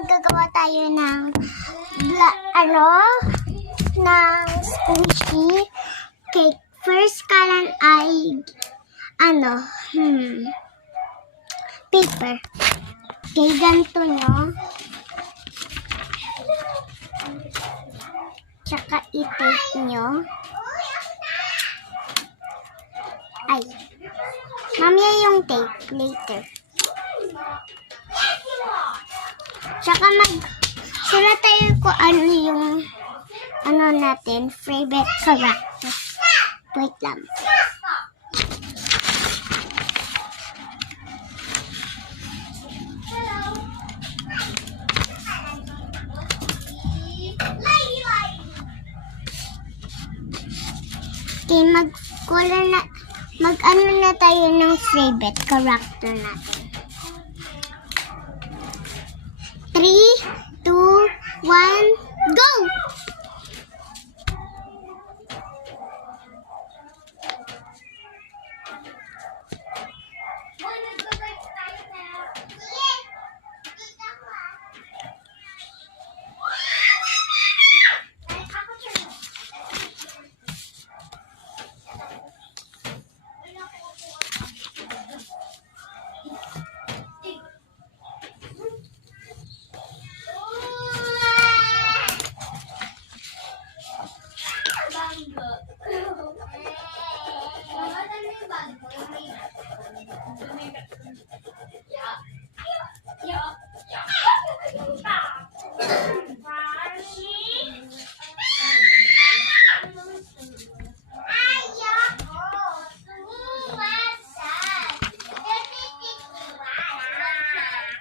maggagawa tayo ng ng squishy cake. First kalan ay paper. Okay, ganito nyo. Tsaka i-tape nyo. Ay, mamaya yung tape later. Tsaka sulat tayo kung ano yung natin, favorite character. Wait lang. Okay, mag-ano na tayo ng favorite character natin. 3, 2, 1, go!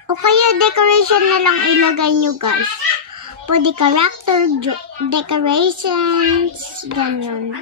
O kaya decoration na lang ilagay nyo, guys. Pwede character, decorations, ganyan.